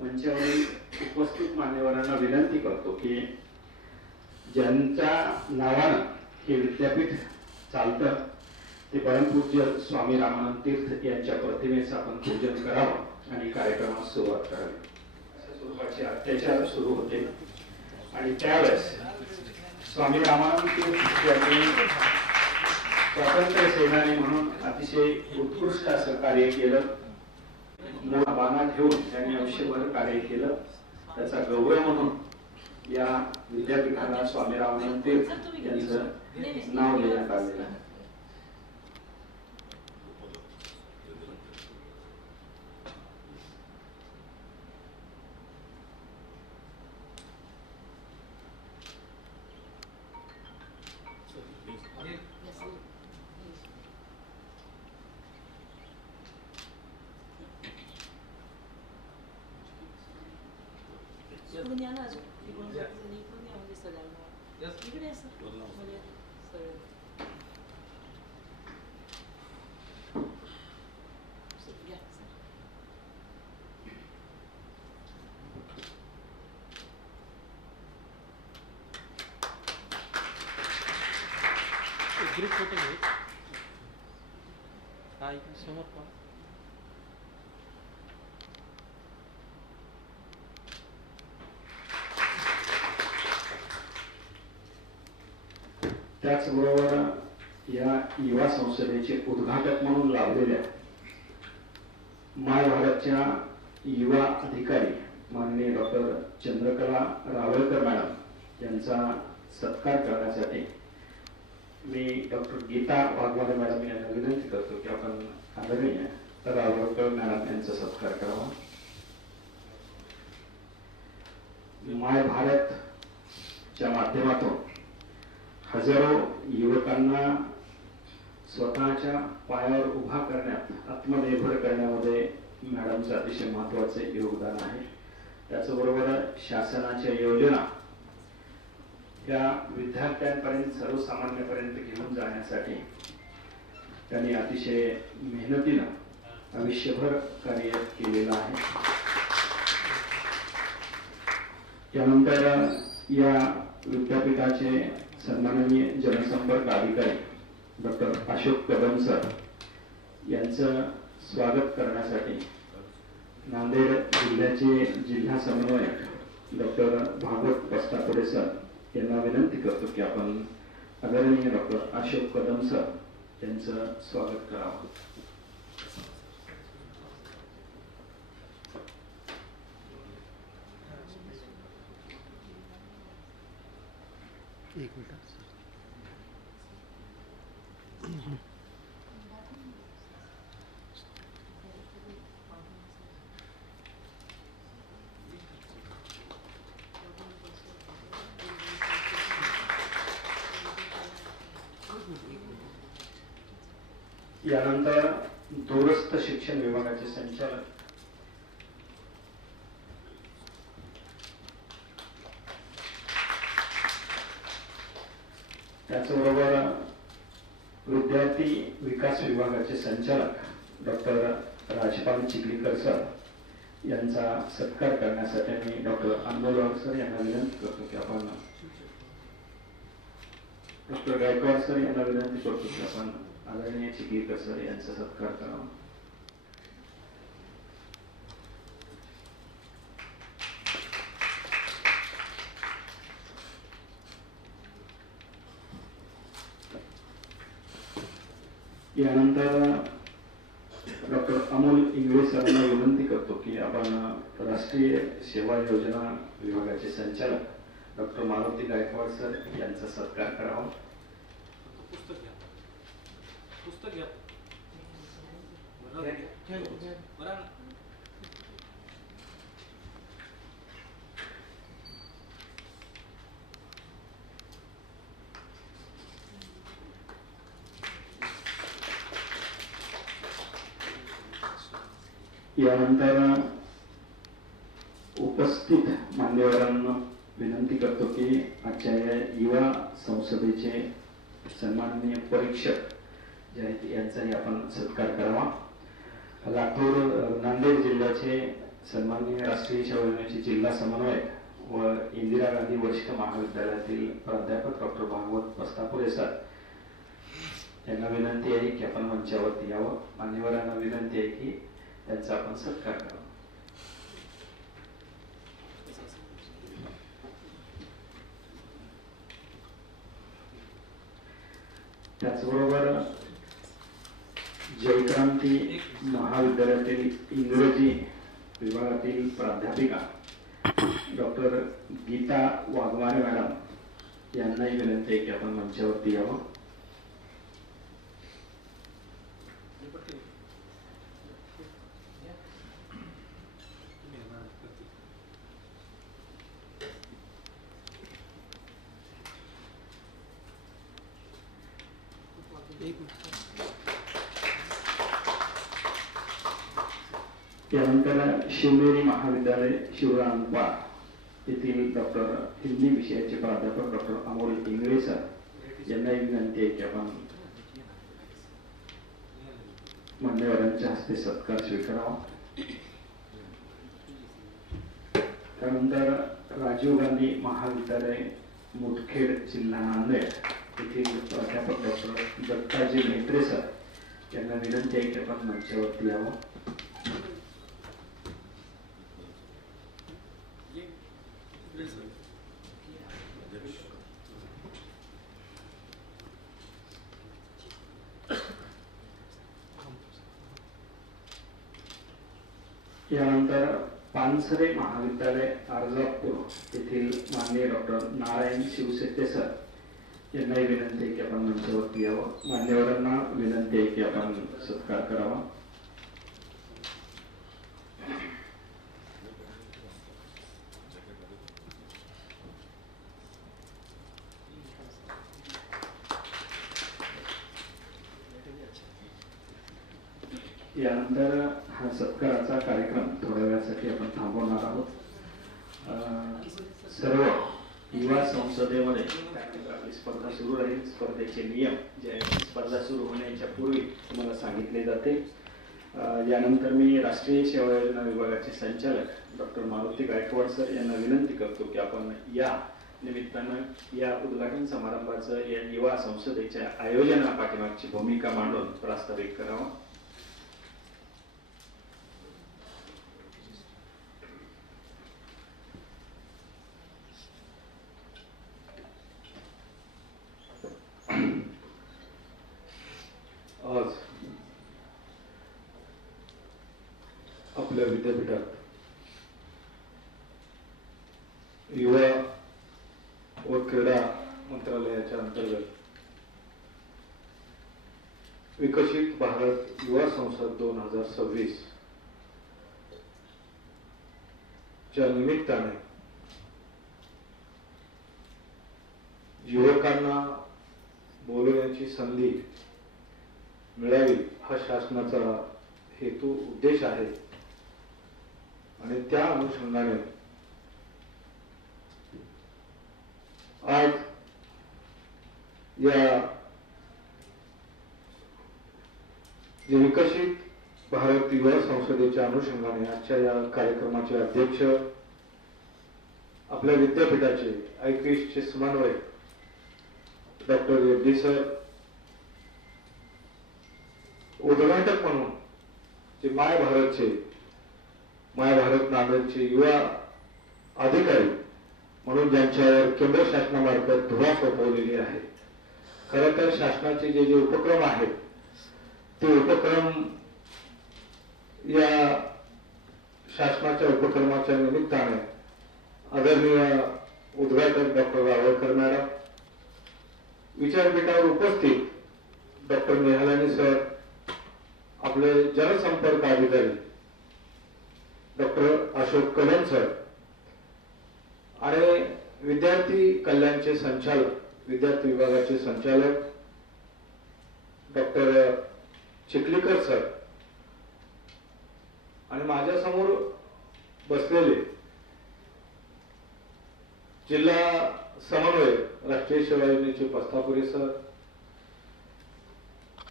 मंचावरील उपस्थित मान्यवरांना विनंती करतो की ज्यांच्या नावानं हे विद्यापीठ चालतं ते परमपूज्य स्वामी रामानंद तीर्थ यांच्या प्रतिमेचं आपण पूजन करावं आणि कार्यक्रमास सुरुवात करावी. अशा स्वरूपाचे अत्याचार सुरू होते आणि त्यावेळेस स्वामी रामानंद तीर्थ यांनी स्वातंत्र्य सेनानी म्हणून अतिशय उत्कृष्ट असं कार्य केलं. मोठा बाणा घेऊन त्यांनी आयुष्यभर कार्य केलं. त्याचा गौरव म्हणून या विद्यापीठाला स्वामी रामानंद तीर्थ यांचं नाव देण्यात आलेलं आहे. ग्रुप फोटो घेऊ. हा इकडे समोर पहा. त्याचबरोबर या युवा संसदेचे उद्घाटक म्हणून लाभलेल्या माय भारतच्या युवा अधिकारी माननीय डॉक्टर चंद्रकला रावळकर मॅडम यांचा सत्कार करण्यासाठी मी डॉक्टर गीता वाघमारे मॅडम यांना विनंती करतो की आपण आदरणीय रावळकर मॅडम यांचा सत्कार करावा. माय भारतच्या माध्यमातून हजारो युवकांना स्वतःच्या पायावर उभा करण्यात, आत्मनिर्भर करण्यामध्ये मॅडमचं अतिशय महत्त्वाचे योगदान आहे. त्याचबरोबर शासनाच्या योजना या विद्यार्थ्यांपर्यंत, सर्वसामान्यांपर्यंत घेऊन जाण्यासाठी त्यांनी अतिशय मेहनतीनं आयुष्यभर कार्य केलेलं आहे. त्यानंतर या विद्यापीठाचे सन्माननीय जनसंपर्क अधिकारी डॉक्टर अशोक कदम सर यांचं स्वागत करण्यासाठी नांदेड जिल्ह्याचे जिल्हा समन्वयक डॉक्टर भागवत पस्तापुरे सर यांना विनंती करतो की आपण आदरणीय डॉक्टर अशोक कदम सर यांचं स्वागत करावं. एक मिनिट. यानंतर दूरस्थ शिक्षण विभागाचे संचालक त्याचबरोबर विद्यार्थी विकास विभागाचे संचालक डॉक्टर राजपाल चिखलीकर सर यांचा सत्कार करण्यासाठी मी डॉक्टर अनमोल सर यांना विनंती करतो की आपण डॉक्टर गायकवाड सर यांना विनंती करतो की आपण आदरणीय चिखलीकर सर यांचा सत्कार करावा. यानंतर डॉक्टर अमोल इंगळे सरांना विनंती करतो की आपण राष्ट्रीय सेवा योजना विभागाचे संचालक डॉक्टर मारुती गायकवाड सर यांचा सत्कार करावा. पुस्तक घ्या. यानंतर उपस्थित मान्यवरांना विनंती करतो की आजच्या या युवा संसदेचे सन्माननीय परीक्षक जे आहेत यांचाही आपण सत्कार करावा. लातूर नांदेड जिल्ह्याचे सन्माननीय राष्ट्रीय सेवा योजनेचे जिल्हा समन्वयक व इंदिरा गांधी वरिष्ठ महाविद्यालयातील प्राध्यापक डॉक्टर भागवत पस्तापुरे सर यांना विनंती आहे की आपण मंचावरती यावं. मान्यवरांना विनंती आहे की त्यांचा आपण सत्कार करावा. त्याचबरोबर जयक्रांती महाविद्यालयातील इंग्रजी विभागातील प्राध्यापिका डॉक्टर गीता वाघमारे मॅडम यांनाही विनंती आहे की आपण मंचावरती यावं. त्यानंतर शिवनेरी महाविद्यालय शिवरामपार येथील डॉक्टर हिंदी विषयाचे प्राध्यापक डॉक्टर अमोल इंगळे सर यांनाही विनंती आहे की आपण मान्यवरांच्या हस्ते सत्कार स्वीकारावा. त्यानंतर राजीव गांधी महाविद्यालय मुदखेड जिल्हा नांदेड येथील प्राध्यापक डॉक्टर दत्ताजी मेत्रे सर यांना विनंती आहे की आपण मंचावरती यावं. यानंतर पानसरे महाविद्यालय अर्जापूर येथील माननीय डॉक्टर नारायण शिवसेट्टे सर यांनाही विनंती आहे की आपण मंचावरती यावं. मान्यवरांना विनंती आहे की आपण सत्कार करावा. यानंतर हा सत्काराचा कार्यक्रम थोड्या वेळासाठी आपण थांबवणार आहोत. सर्व युवा संसदेमध्ये आपली स्पर्धा सुरू राहील. स्पर्धेचे नियम जे स्पर्धा सुरू होण्याच्या पूर्वी तुम्हाला सांगितले जाते. यानंतर मी राष्ट्रीय सेवा योजना विभागाचे संचालक डॉक्टर मारुती गायकवाड सर यांना विनंती करतो की आपण या निमित्तानं या उद्घाटन समारंभाचं या युवा संसदेच्या आयोजनापाठीमागची भूमिका मांडून प्रास्ताविक करावा. आज आपल्या विद्यापीठात युवा व क्रीडा मंत्रालयाच्या अंतर्गत विकसित भारत युवा संसद 2026 च्या निमित्ताने युवकांना बोलवण्याची संधी मिळावी हा शासनाचा हेतू उद्देश आहे आणि त्या अनुषंगाने आज या जे विकसित भारत युवा संसदेच्या अनुषंगाने आजच्या या कार्यक्रमाचे अध्यक्ष आपल्या विद्यापीठाचे IQESचे समन्वयक डॉक्टर रेड्डी सर, उद्घाटक म्हणून जे माय भारत नांदेडचे युवा अधिकारी म्हणून ज्यांच्यावर केंद्र शासनामार्फत धुरा सोपवलेली आहे. खरं तर शासनाचे जे जे उपक्रम आहेत ते उपक्रम या शासनाच्या उपक्रमाच्या निमित्ताने आदरणीय उद्घाटक डॉक्टर रावळकर मॅडम, विचारपीठावर उपस्थित डॉक्टर नेहालानी सर, आपले जनसंपर्क अधिकारी डॉक्टर अशोक कदम सर आणि विद्यार्थी कल्याणचे संचालक, विद्यार्थी विभागाचे संचालक डॉक्टर चिखलीकर सर आणि माझ्या समोर बसलेले जिल्हा समन्वय राष्ट्रीय सेवा योजनेचे पस्तापुरे सर,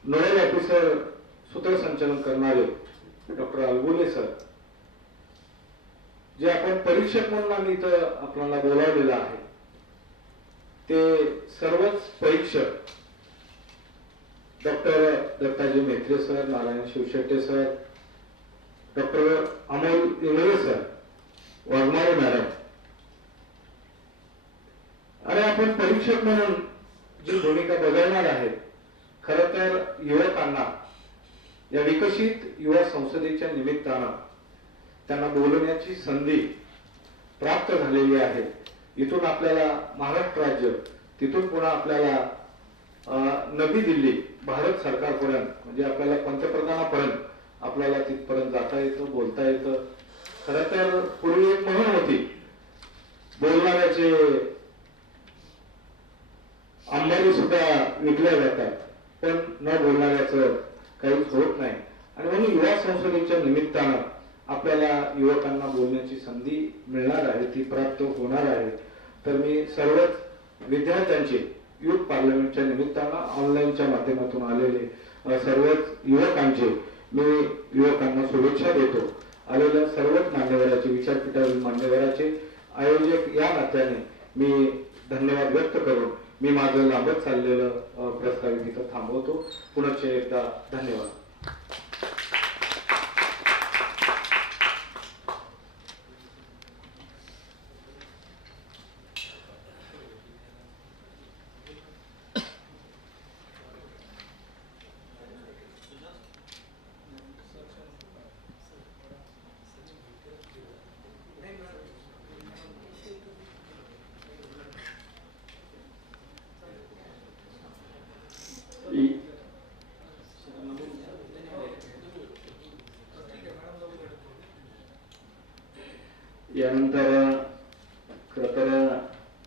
नोडल ऑफिसर सूत्रसंचालन करणारे डॉक्टर अलगुले सर, जे आपण परीक्षक म्हणून आम्ही इथं आपल्याला बोलावलेलं आहे ते सर्वच परीक्षक doctor Dattaji Metre sir, Narayan Shivshette sir, doctor Amol Ingale sir, Waghmare madam, आणि आपण परीक्षक म्हणून जी भूमिका बजावणार आहे, खरं तर युवकांना या विकसित युवा संसदेच्या निमित्तानं त्यांना बोलवण्याची संधी प्राप्त झालेली आहे. इथून आपल्याला महाराष्ट्र राज्य, तिथून पुन्हा आपल्याला नवी दिल्ली, भारत सरकारपर्यंत, म्हणजे आपल्याला पंतप्रधानापर्यंत आपल्याला तिथपर्यंत जाता येतं, बोलता येतं. खरं तर पूर्वी एक म्हण होती, बोलणाऱ्याचे अंबारी सुद्धा विकल्या जातात, पण न बोलणाऱ्याचं काहीच होत नाही. आणि म्हणून युवा संसदेच्या निमित्तानं आपल्याला युवकांना बोलण्याची संधी मिळणार आहे, ती प्राप्त होणार आहे. तर मी सर्वच विद्यार्थ्यांचे युथ पार्लमेंटच्या निमित्तानं ऑनलाईनच्या माध्यमातून आलेले सर्वच युवकांचे मी युवकांना शुभेच्छा देतो. आलेल्या सर्वच मान्यवराचे, विचारपीठावरील मान्यवराचे, आयोजक या नात्याने मी धन्यवाद व्यक्त करून मी माझं लांबत चाललेलं प्रस्तावित इथं थांबवतो. पुनश्च एकदा धन्यवाद. यानंतर खरं तर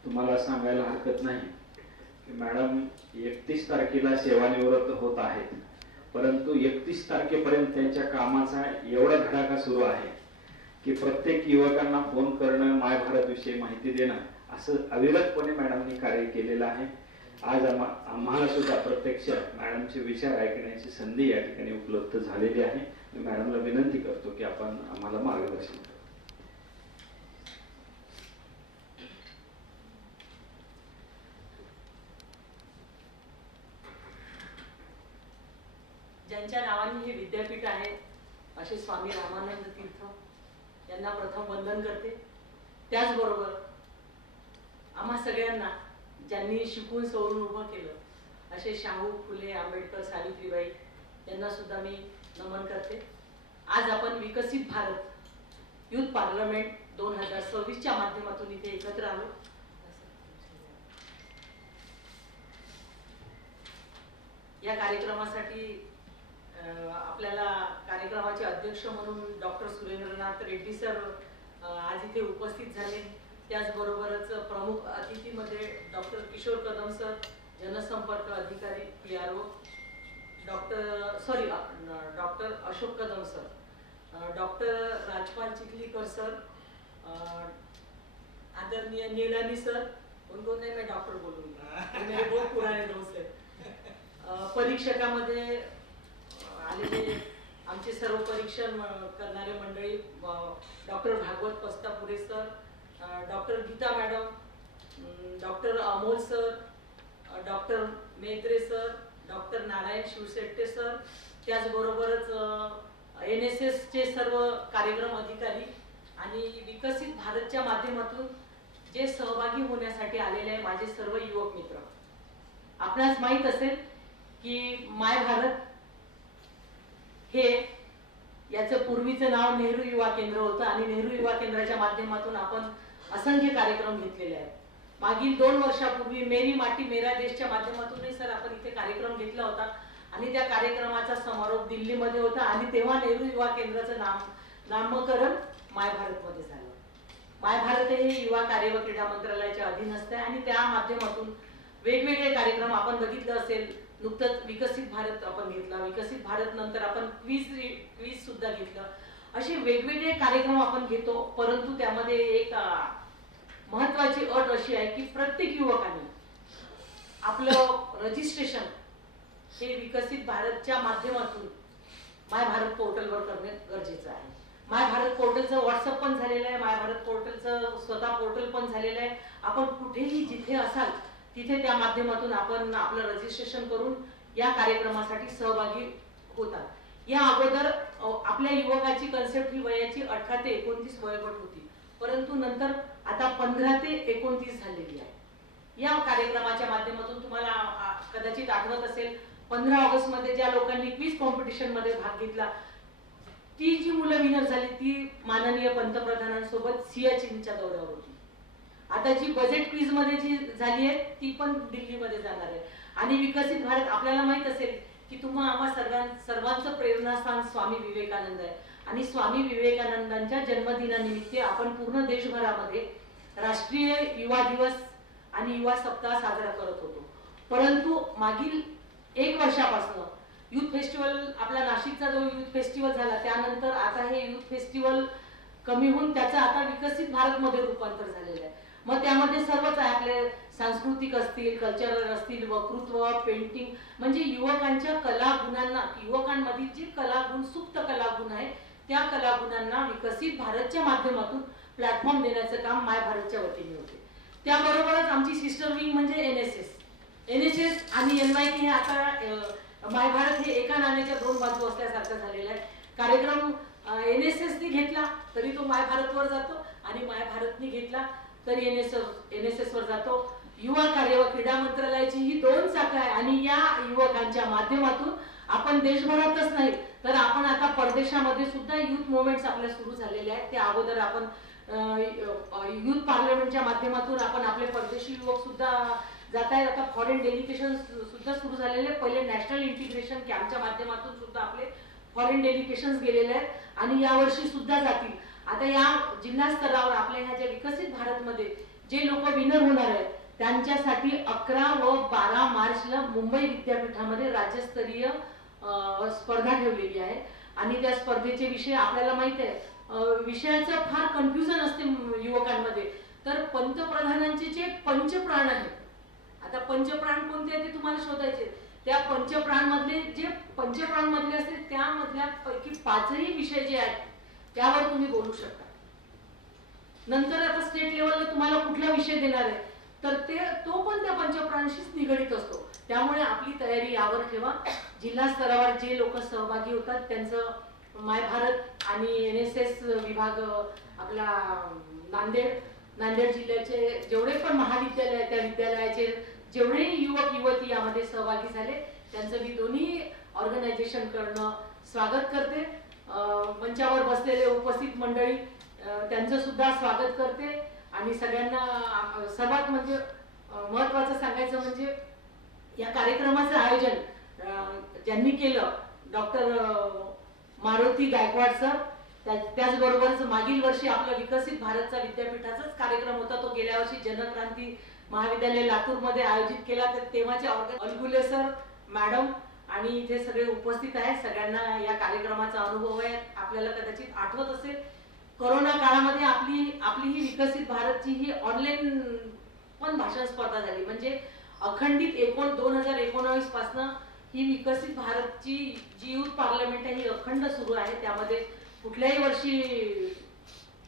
तुम्हाला सांगायला हरकत नाही की मॅडम 31 तारखेला सेवानिवृत्त होत आहेत, परंतु 31 तारखेपर्यंत त्यांच्या कामाचा एवढा धडाका सुरू आहे की प्रत्येक युवकांना फोन करणं, माय भारत विषयी माहिती देणं, असं अविरतपणे मॅडमनी कार्य केलेलं आहे. आज आम्हाला सुद्धा प्रत्यक्ष मॅडमचे विचार ऐकण्याची संधी या ठिकाणी उपलब्ध झालेली आहे. मी मॅडमला विनंती करतो की आपण आम्हाला मार्गदर्शन करा. ज्यांच्या नावाने हे विद्यापीठ आहे असे स्वामी रामानंद तीर्थ यांना प्रथम वंदन करते. त्याचबरोबर आम्हा सगळ्यांना ज्यांनी शिकून सवरून उभं केलं असे शाहू, फुले, आंबेडकर, सावित्रीबाई यांना सुद्धा मी नमन करते. आज आपण विकसित भारत युथ पार्लमेंट 2026च्या माध्यमातून इथे एकत्र आलो. या कार्यक्रमासाठी आपल्याला कार्यक्रमाचे अध्यक्ष म्हणून डॉक्टर सुरेंद्रनाथ रेड्डी सर आज इथे उपस्थित झाले. त्याचबरोबरच प्रमुख अतिथीमध्ये डॉक्टर किशोर कदम सर, जनसंपर्क अधिकारी PRO, doctor Ashok Kadam sir, doctor Rajpal Chikhlikar sir, आदरणीय नीलानी सर, उनको नहीं मैं डॉक्टर बोलूंगी, मेरे बहुत पुराने दोस्त हैं. परीक्षकामध्ये आलेले आमचे सर्व परीक्षण करणारे मंडळी, doctor Bhagwat Pastapure sir, doctor Geeta madam, doctor Amol sir, doctor Metre sir, doctor Narayan Shivshette sir, त्याचबरोबरच NSS चे सर्व कार्यक्रम अधिकारी आणि विकसित भारतच्या माध्यमातून जे सहभागी होण्यासाठी आलेले आहे माझे सर्व युवक मित्र. आपणास माहीत असेल की माय भारत हे याचं पूर्वीचं नाव नेहरू युवा केंद्र होतं आणि नेहरू युवा केंद्राच्या माध्यमातून आपण असंख्य कार्यक्रम घेतलेले आहेत. मागील 2 वर्षापूर्वी मेरी माटी मेरा देशच्या माध्यमातूनही सर आपण इथे कार्यक्रम घेतला होता आणि त्या कार्यक्रमाचा समारोप दिल्लीमध्ये होता आणि तेव्हा नेहरू युवा केंद्राचं नामकरण माय भारत मध्ये झालं. माय भारत हे युवा कार्य व क्रीडा मंत्रालयाच्या अधीनस्थ आहे आणि त्या माध्यमातून वेगवेगळे कार्यक्रम आपण बघितलं असेल. नुकतंच विकसित भारत आपण घेतला, विकसित भारत नंतर आपण क्विज सुद्धा घेतलं. असे वेगवेगळे कार्यक्रम आपण घेतो, परंतु त्यामध्ये एक महत्वाची अट अशी आहे की प्रत्येक युवकाने आपलं रजिस्ट्रेशन हे विकसित भारतच्या माध्यमातून माय भारत पोर्टलवर करणे गरजेचं आहे. माय भारत पोर्टलचं व्हॉट्सअप पण झालेलं आहे, माय भारत पोर्टलचं स्वतः पोर्टल पण झालेलं आहे. आपण कुठेही जिथे असाल तिथे त्या माध्यमातून आपण आपलं रजिस्ट्रेशन करून या कार्यक्रमासाठी सहभागी होतात. या अगोदर आपल्या युवकाची कन्सेप्ट ही वयाची 18 ते 29 वयोगट होती, परंतु नंतर आता 15 ते 29 झालेली आहे. या कार्यक्रमाच्या माध्यमातून तुम्हाला कदाचित आठवत असेल 15 ऑगस्ट मध्ये ज्या लोकांनी क्विज कॉम्पिटिशन मध्ये भाग घेतला ती जी मुलं विनर झाली ती माननीय पंतप्रधानांसोबत सियाचीनच्या दौऱ्यावर होती. आता जी बजेट क्विज मध्ये जी झाली आहे ती पण दिल्लीमध्ये जाणार आहे. आणि विकसित भारत आपल्याला माहित असेल की तुम्हा आम्हा सर्वांचं प्रेरणास्थान स्वामी विवेकानंद आहे आणि स्वामी विवेकानंदांच्या जन्मदिनानिमित्त आपण पूर्ण देशभरामध्ये राष्ट्रीय युवा दिवस आणि युवा सप्ताह साजरा करत होतो. परंतु मागील 1 वर्षापासून युथ फेस्टिवल आपला नाशिकचा जो युथ फेस्टिवल झाला त्यानंतर आता हे युथ फेस्टिवल कमी होऊन त्याचं आता विकसित भारत मध्ये रूपांतर झालेलं आहे. मग त्यामध्ये सर्वच आहे, आपले सांस्कृतिक असतील, कल्चरल असतील, वक्तृत्व, पेंटिंग, म्हणजे युवकांच्या कलागुणांना, युवकांमधील जे कलागुण, सुप्त कलागुण आहे त्या कलागुणांना विकसित भारतच्या माध्यमातून प्लॅटफॉर्म देण्याचं काम माय भारतच्या वतीने होते. त्याबरोबरच आमची सिस्टर विंग म्हणजे एनएसएस आणि NYT हे आता माय भारत हे एका नाण्याच्या 2 बाजू असल्यासारखं झालेलं आहे. कार्यक्रम NSSने घेतला तरी तो माय भारतवर जातो आणि माय भारतने घेतला तरी NSS वर जातो. युवा कार्य व क्रीडा मंत्रालयाची ही 2 शाखा आहे आणि या युवकांच्या माध्यमातून आपण देशभरातच नाही तर आपण आता परदेशामध्ये सुद्धा युथ मुवमेंट्स आपल्या सुरू झालेले आहेत. त्या अगोदर आपण युथ पार्लमेंटच्या माध्यमातून आपण आपले परदेशी युवक सुद्धा जात आहेत. आता फॉरेन डेलिगेशन सुद्धा सुरू झालेले. पहिले नॅशनल इंटिग्रेशन कॅम्पच्या माध्यमातून सुद्धा आपले फॉरेन डेलिगेशन्स गेलेले आहेत आणि यावर्षी सुद्धा जातील. आता या जिल्हा स्तरावर आपल्या ह्या ज्या विकसित भारतमध्ये जे लोक विनर होणार आहेत त्यांच्यासाठी 11 व 12 मार्चला मुंबई विद्यापीठामध्ये राज्यस्तरीय स्पर्धा ठेवलेली आहे. आणि त्या स्पर्धेचे विषय आपल्याला माहित आहे, विषयाचं फार कन्फ्युजन असते युवकांमध्ये. तर पंतप्रधानांचे जे पंचप्राण आहेत, आता पंचप्राण कोणते आहेत ते तुम्हाला शोधायचे. त्या पंचप्राण मधले जे पंचप्राण मधले असतील त्यामधल्या पैकी 5ही विषय जे आहेत त्यावर तुम्ही बोलू शकता. नंतर आता स्टेट लेवलला तुम्हाला कुठला विषय देणार आहे तर तो पण त्या पंचप्राणशीच निगडित असतो. त्यामुळे आपली तयारी यावर ठेवा. जिल्हा स्तरावर जे लोक सहभागी होतात त्यांचं माय भारत आणि NSS विभाग आपला नांदेड जिल्ह्याचे जेवढे पण महाविद्यालय त्या विद्यालयाचे जेवढेही युवक युवती यामध्ये सहभागी झाले त्यांचं मी दोन्ही ऑर्गनायझेशन कडनं स्वागत करते. मंचावर बसलेले उपस्थित मंडळी त्यांचं सुद्धा स्वागत करते. आणि सगळ्यांना सर्वात म्हणजे महत्वाचं सांगायचं म्हणजे या कार्यक्रमाचं आयोजन ज्यांनी केलं डॉक्टर मारुती गायकवाड सर, त्याचबरोबरच मागील वर्षी आपला विकसित भारतचा विद्यापीठाचाच कार्यक्रम होता तो गेल्या वर्षी जनक्रांती महाविद्यालय लातूरमध्ये आयोजित केला. तर तेव्हाचे अलगुले सर मॅडम आणि इथे सगळे उपस्थित आहेत. सगळ्यांना या कार्यक्रमाचा अनुभव आहे. आपल्याला कदाचित आठवत असेल कोरोना काळामध्ये आपली ही विकसित भारतची ही ऑनलाईन पण भाषण स्पर्धा झाली. म्हणजे अखंडित 2019 पासून ही विकसित भारतची जी युथ पार्लमेंट आहे ही अखंड सुरू आहे. त्यामध्ये कुठल्याही वर्षी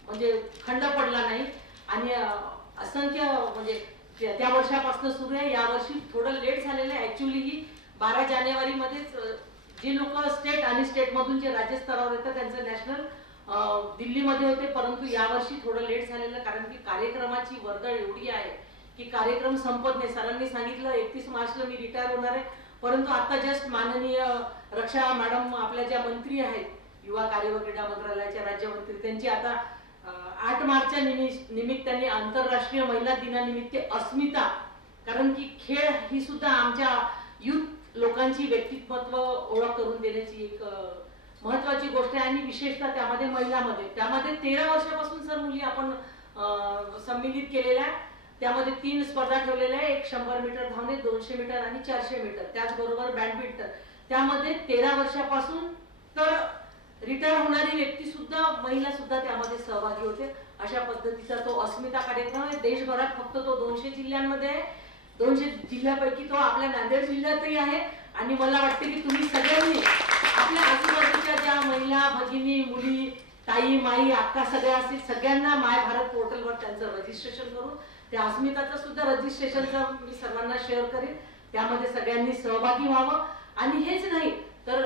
म्हणजे खंड पडला नाही आणि असंख्य म्हणजे त्या वर्षापासून सुरू आहे. यावर्षी थोडं लेट झालेलं आहे. ऍक्च्युअली ही 12 जानेवारी मध्येच जे लोक स्टेट आणि स्टेट मधून जे राज्य स्तरावर येतात त्यांचं नॅशनल दिल्लीमध्ये होते, परंतु यावर्षी थोडं लेट झालेलं कारण की कार्यक्रमाची वर्दळ एवढी आहे की कार्यक्रम संपत नाही. सरांनी सांगितलं 31 मार्चला मी रिटायर होणार आहे, परंतु आता जस्ट माननीय रक्षा मॅडम आपल्या ज्या मंत्री आहेत युवा कार्य व क्रीडा मंत्रालयाच्या राज्यमंत्री त्यांची आता 8 मार्चच्या निमित्ताने आंतरराष्ट्रीय महिला दिनानिमित्त अस्मिता, कारण की खेळ ही सुद्धा आमच्या युथ लोकांची व्यक्तिमत्व ओळख करून देण्याची एक महत्वाची गोष्ट आहे आणि विशेषतः त्यामध्ये महिलांमध्ये 13 वर्षापासून सर मुली आपण सम्मिलित केलेल्या आहे. त्यामध्ये 3 स्पर्धा ठेवलेल्या आहे, एक 100 मीटर धावणे, 200 मीटर आणि 400 मीटर, त्याचबरोबर बॅडमिंटन. त्यामध्ये 13 वर्षापासून तर रिटायर होणारी व्यक्ती सुद्धा, महिला सुद्धा त्यामध्ये सहभागी होते. अशा पद्धतीचा तो अस्मिता कार्यक्रम आहे. देशभरात फक्त तो 200 जिल्ह्यांमध्ये आहे. 200 जिल्ह्यापैकी तो आपल्या नांदेड जिल्ह्यातही आहे. आणि मला वाटते की तुम्ही सगळ्यांनी आपल्या आजूबाजूच्या ज्या महिला भगिनी, मुली, ताई, माई, अक्का सगळ्या असतील, सगळ्यांना माय भारत पोर्टलवर त्यांचं रजिस्ट्रेशन करून त्या अस्मिताचं सुद्धा रजिस्ट्रेशनचं मी सर्वांना शेअर करेन. त्यामध्ये सगळ्यांनी सहभागी व्हावं. आणि हेच नाही तर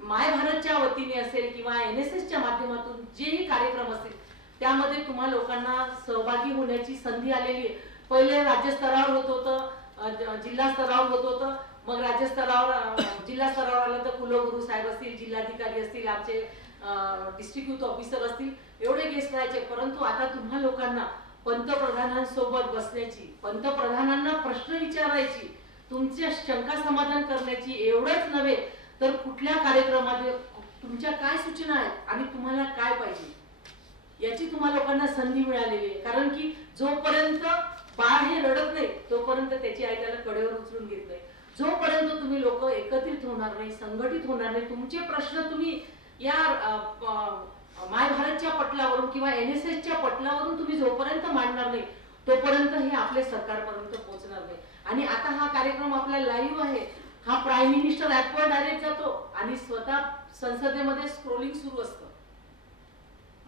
माय भारतच्या वतीने असेल किंवा NSSच्या माध्यमातून जेही कार्यक्रम असतील त्यामध्ये तुम्हा लोकांना सहभागी होण्याची संधी आलेली आहे. पहिले राज्यस्तरावर होत होतं, जिल्हा स्तरावर होत होतं, मग राज्यस्तरावर, जिल्हा स्तरावर आलं तर कुलगुरू साहेब असतील, जिल्हाधिकारी असतील, आमचे डिस्ट्रिक्ट युथ ऑफिसर असतील, एवढे गेस्ट राहायचे. परंतु आता तुम्हा लोकांना पंतप्रधानांसोबत बसण्याची, पंतप्रधानांना प्रश्न विचारायची, तुमच्या शंका समाधान करण्याची, एवढंच नव्हे तर कुठल्या कार्यक्रमामध्ये तुमच्या काय सूचना आहेत आणि तुम्हाला काय पाहिजे याची तुम्हा लोकांना संधी मिळालेली आहे. कारण की जोपर्यंत बाळ हे रडत नाही तोपर्यंत त्याची आई त्याला कडेवर उचलून घेत नाही. जोपर्यंत तुम्ही लोक एकत्रित होणार नाही, संघटित होणार नाही, तुमचे प्रश्न तुम्ही या माय भारतच्या पटलावरून किंवा NSSच्या पटलावरून तुम्ही जोपर्यंत मांडणार नाही तोपर्यंत हे आपल्या सरकारपर्यंत पोहोचणार नाही. आणि आता हा कार्यक्रम आपला लाईव्ह आहे. हा प्राईम मिनिस्टर ऍपवर डायरेक्ट जातो आणि स्वतः संसदेमध्ये स्क्रोलिंग सुरू असतं.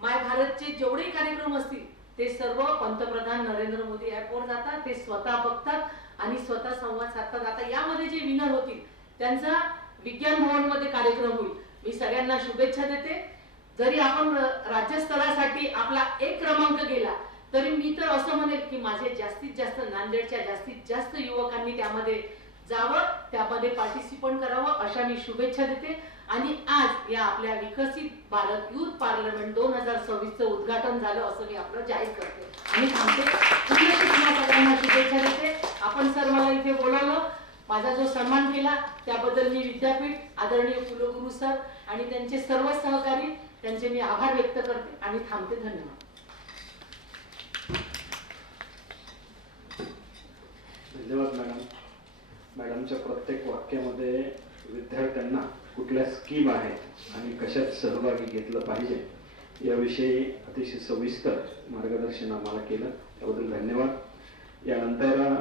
माय भारतचे जेवढे कार्यक्रम असतील ते सर्व पंतप्रधान नरेंद्र मोदी ऍपवर जातात. ते स्वतः बघतात आणि स्वतः संवाद साधतात. आता यामध्ये जे विनर होतील त्यांचा विज्ञान भवन मध्ये कार्यक्रम होईल. मी सगळ्यांना शुभेच्छा देते. जरी आपण राज्यस्तरासाठी आपला 1 क्रमांक गेला तरी मी तर असं म्हणेल की माझे जास्तीत जास्त नांदेडच्या जास्तीत जास्त युवकांनी त्यामध्ये जावं, त्यामध्ये पार्टिसिपेट करावं अशा मी शुभेच्छा देते. आणि आज या आपल्या विकसित भारत युथ पार्लमेंट 2026चं उद्घाटन झालं असं मी आपलं जाहीर करते आणि थांबते. तुम्हाला सगळ्यांना शुभेच्छा देते. आपण सर मला इथे बोलावलं, माझा जो सन्मान केला त्याबद्दल मी विद्यापीठ, आदरणीय कुलगुरू सर आणि त्यांचे सर्व सहकारी त्यांचे मी आभार व्यक्त करते आणि थांबते. धन्यवाद. धन्यवाद मॅडम. मॅडमच्या प्रत्येक वाक्यामध्ये विद्यार्थ्यांना कुठल्या स्कीम आहेत आणि कशात सहभागी घेतलं पाहिजे याविषयी अतिशय सविस्तर मार्गदर्शन आम्हाला केलं, त्याबद्दल धन्यवाद. यानंतर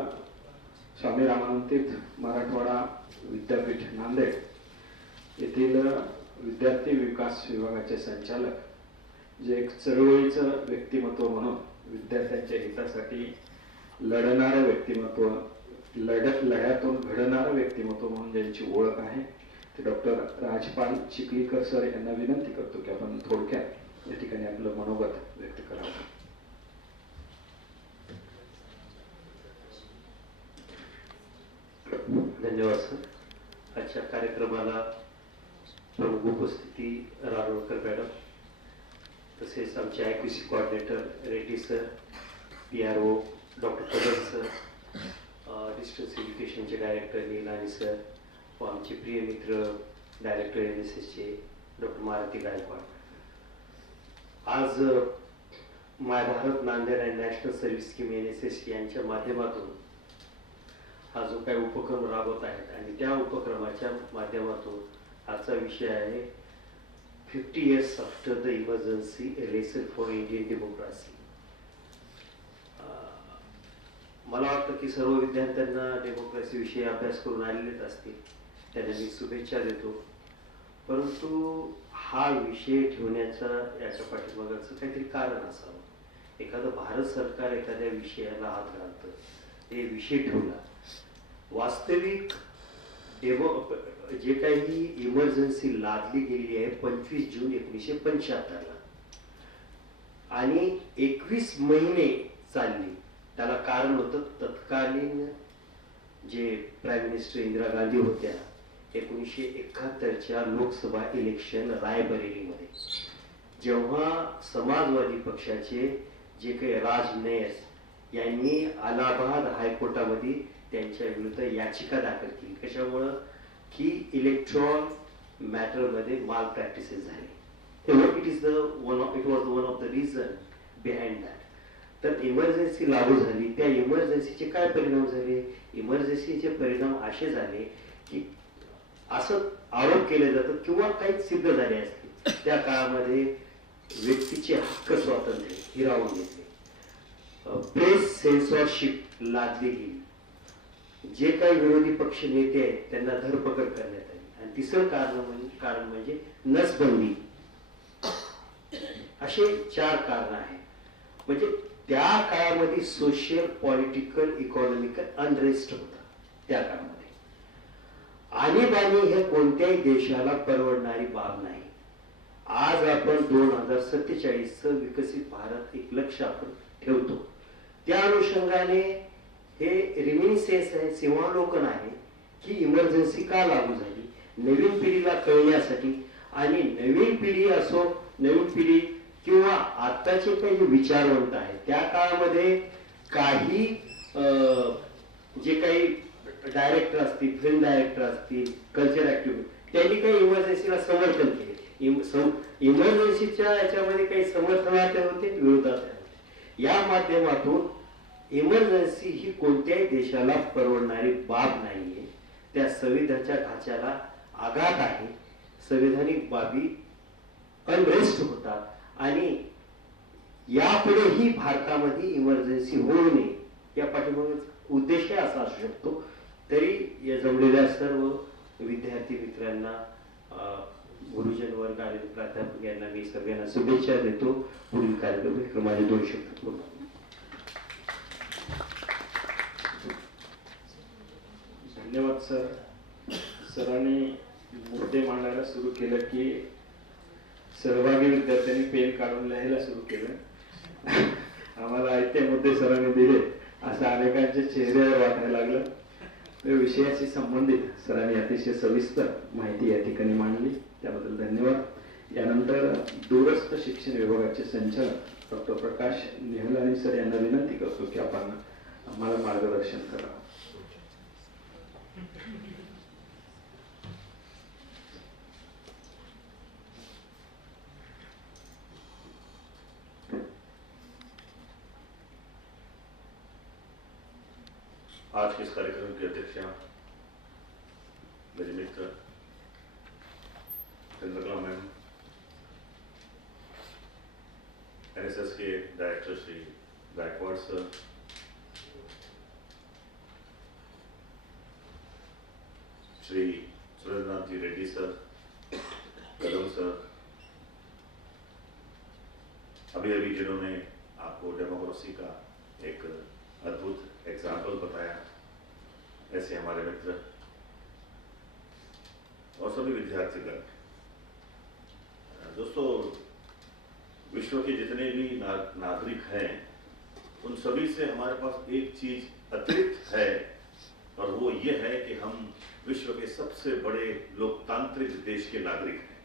स्वामी रामानंद तीर्थ मराठवाडा विद्यापीठ नांदेड येथील विद्यार्थी विकास विभागाचे संचालक, जे एक चळवळीचं व्यक्तिमत्व म्हणून विद्यार्थ्यांच्या हितासाठी लढणारं व्यक्तिमत्व, लढ्यातून घडणारं व्यक्तिमत्व म्हणून ज्यांची ओळख आहे ते डॉक्टर राजपाल चिखलीकर सर यांना विनंती करतो की आपण थोडक्यात या ठिकाणी आपलं मनोगत व्यक्त करावं. धन्यवाद सर. आजच्या कार्यक्रमाला प्रमुख उपस्थिती रारोळकर मॅडम, तसेच आमचे IQC coordinator Reddy sir, PRO doctor Kadam sir, distance एज्युकेशनचे डायरेक्टर नीलानी सर व आमचे प्रिय मित्र डायरेक्टर NSSचे डॉक्टर मारुती गायकवाड. आज my Bharat Nanded and national service scheme NSS यांच्या माध्यमातून हा जो काही उपक्रम राबवत आहेत आणि त्या उपक्रमाच्या माध्यमातून आजचा विषय आहे 50 years after the emergency, A lesson for Indian democracy. मला वाटतं की सर्व विद्यार्थ्यांना डेमोक्रेसी विषयी अभ्यास करून आलेलेच असतील, त्यांना मी शुभेच्छा देतो. परंतु हा विषय ठेवण्याचा याच्या पाठीमागाचं काहीतरी कारण असावं. एखादं भारत सरकार एखाद्या विषयाला हात घालतं, हे विषय ठेवला. वास्तविक जे काही इमर्जन्सी लादली गेली आहे 25 जून 1975 आणि 21 महिने चालली. त्याला कारण होतं तत्कालीन जे प्राईम मिनिस्टर इंदिरा गांधी होत्या 1971च्या लोकसभा इलेक्शन रायबरेलीमध्ये, जेव्हा समाजवादी पक्षाचे जे काही राज नयस यांनी अलाहाबाद हायकोर्टामध्ये त्यांच्या विरुद्ध याचिका दाखल केली. कशामुळं की इलेक्ट्रॉल मॅटरमध्ये माल प्रॅक्टिसेस झाले. It was one of the reason behind that. तर इमर्जन्सी लागू झाली. त्या इमर्जन्सीचे काय परिणाम झाले? इमर्जन्सीचे परिणाम असे झाले की असं आरोप केले जातात किंवा काही सिद्ध झाले असते त्या काळामध्ये व्यक्तीचे हक्क स्वातंत्र्य हिरावून घेतले, प्रेस सेन्सॉरशिप लादली गेली, जे काही विरोधी पक्ष नेते आहेत त्यांना धरपकड करण्यात आली, आणि तिसरं कारण म्हणजे नसबंदी. असे 4 कारण आहेत. म्हणजे त्या काळामध्ये सोशल, पॉलिटिकल, इकॉनॉमिकल अनरेस्ट होता त्या काळामध्ये. आणीबाणी हे कोणत्याही देशाला परवडणारी बाब नाही. आज आपण 2047 विकसित भारत एक लक्ष्य आपण ठेवतो. त्या अनुषंगाने हे रिमिनिसेन्स आहे, सिंहावलोकन आहे की इमर्जन्सी का लागू झाली, नवीन पिढीला कळण्यासाठी. आणि नवीन पिढी असो, नवीन पिढी किंवा आताचे काही विचारवंत आहेत, त्या काळामध्ये काही जे काही डायरेक्टर असतील, फिल्म डायरेक्टर असतील, कल्चर ऍक्टिव्हिटी, त्यांनी काही इमर्जन्सीला समर्थन केले. इमर्जन्सीच्या याच्यामध्ये काही समर्थनार्थ होते, विरोधात होते. या माध्यमातून इमर्जन्सी ही कोणत्याही देशाला परवडणारी बाब नाहीये. त्या संविधानाच्या ढाच्याला आघात आहे. संविधानिक बाबी अनरेस्ट होतात, आणि यापुढेही भारतामध्ये इमर्जन्सी होऊ नये या पाठीमागे उद्देश असा असू शकतो. तरी या जमलेल्या सर्व विद्यार्थी मित्रांना, गुरुजन वर्ग आणि प्राध्यापक यांना मी सगळ्यांना शुभेच्छा देतो. पुढील कार्यक्रम माझे 2 शब्द पूर्ण. धन्यवाद सर. सरांनी मुद्दे मांडायला सुरू केलं की सहभागी विद्यार्थ्यांनी पेन काढून लिहायला सुरू केलं. आम्हाला आयते मुद्दे सरांनी दिले असं अनेकांच्या चेहऱ्यावर वाटायला लागलं. विषयाशी संबंधित सरांनी अतिशय सविस्तर माहिती या ठिकाणी मांडली, त्याबद्दल धन्यवाद. यानंतर दूरस्थ शिक्षण विभागाचे संचालक डॉक्टर प्रकाश निहलानी सर यांना विनंती करतो की आपण आम्हाला मार्गदर्शन करावं. आज के इस कार्यक्रम की अध्यक्षता मेरे मित्र चंद्रकला मैम, एनएसएस के डायरेक्टर श्री गायकवाड़ सर, श्री सुरेंद्रनाथ जी रेड्डी सर, कदम सर, अभी अभी जिन्होंने आपको डेमोक्रेसी का एक अद्भुत एग्जाम्पल बताया, ऐसे हमारे मित्र और सभी विद्यार्थीगण। दोस्तों, विश्व के जितने भी नागरिक हैं उन सभी से हमारे पास एक चीज अतिरिक्त है, और वो ये है कि हम विश्व के सबसे बड़े लोकतांत्रिक देश के नागरिक हैं।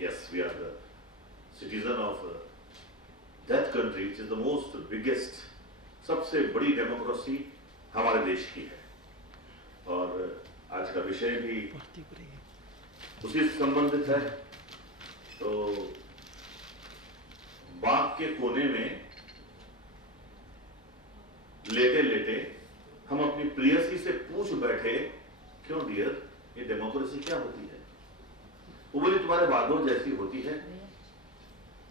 Yes, we are the citizen of that country which is the most biggest, सबसे बड़ी डेमोक्रेसी हमारे देश की है। और आज का विषय भी उसी से संबंधित है। तो बाग के कोने में लेटे लेटे हम अपनी प्रियसी से पूछ बैठे, क्यों डियर, ये डेमोक्रेसी क्या होती है? वो बोली, तुम्हारे बादलों जैसी होती है,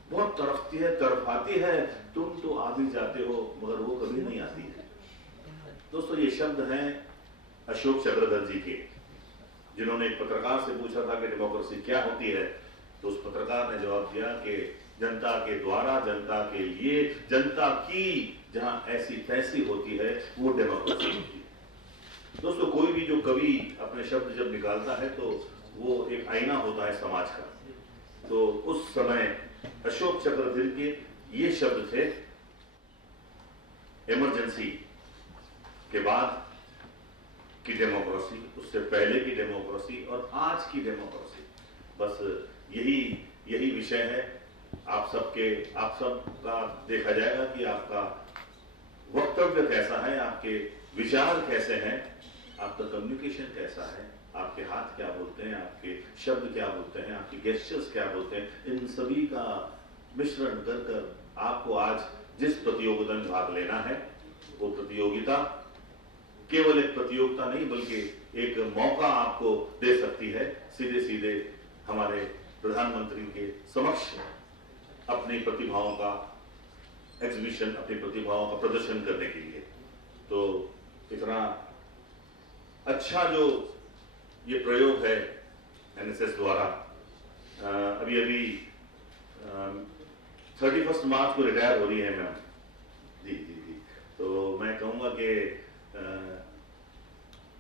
बहुत तरफती है, तरफाती है, तुम तो आ भी जाते हो मगर वो कभी नहीं आती है। दोस्तों, ये शब्द हैं अशोक चक्रधर जी के, जिन्होंने एक पत्रकार से पूछा था कि डेमोक्रेसी क्या होती है, तो उस पत्रकार ने जवाब दिया कि जनता के द्वारा, जनता के लिए, जनता की जहां ऐसी तैसी होती है वो डेमोक्रेसी होती है। दोस्तों, कोई भी जो कवि अपने शब्द जब निकालता है तो वो एक आईना होता है समाज का। तो उस समय अशोक चक्रधर के ये शब्द थे, इमरजेंसी के बाद की डेमोक्रेसी, उससे पहले की डेमोक्रेसी और आज की डेमोक्रेसी, बस यही विषय है। आप सबका देखा जाएगा कि आपका वक्तव्य कैसा है, आपके विचार कैसे हैं, आपका कम्युनिकेशन कैसा है, आपके हाथ क्या बोलते हैं, आपके शब्द क्या बोलते हैं, आपके गेस्चर्स क्या बोलते हैं, इन सभी का मिश्रण कर आपको आज जिस प्रतियोगिता में भाग लेना है, वो प्रतियोगिता केवल एक प्रतियोगिता नहीं बल्कि एक मौका आपको दे सकती है सीधे सीधे हमारे प्रधानमंत्री के समक्ष अपनी प्रतिभाओं का एग्जीबिशन, अपनी प्रतिभाओं का प्रदर्शन करने के लिए। तो इतना अच्छा जो ये प्रयोग है एनएसएस द्वारा, अभी 31 मार्च को रिटायर हो रही है मैम जी। तो मैं कहूँगा कि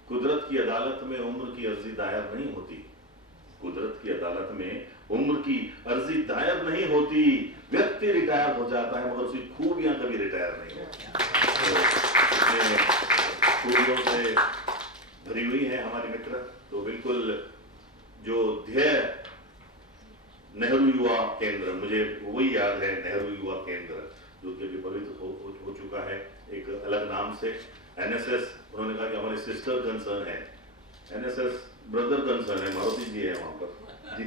कुदरत की अदालत में उम्र की अर्जी दायर नहीं होती, कुदरत की अदालत में उम्र की अर्जी दायर नहीं होती, व्यक्ति रिटायर हो जाता है मगर उसकी खूबियां कभी रिटायर नहीं होती। तो खूबियों से भरी हुई है हमारे मित्र। तो बिल्कुल जो ध्येय नेहरू युवा केंद्र, मुझे वही याद है, नेहरू युवा केंद्र, जो कि अभी पवित्र हो चुका है एक अलग नाम से। एनएसएस, उन्होंने कहा कि हमारी सिस्टर कंसर्न है, एनएसएस ब्रदर कंसर्न है, मारुति जी है वहां पर जी।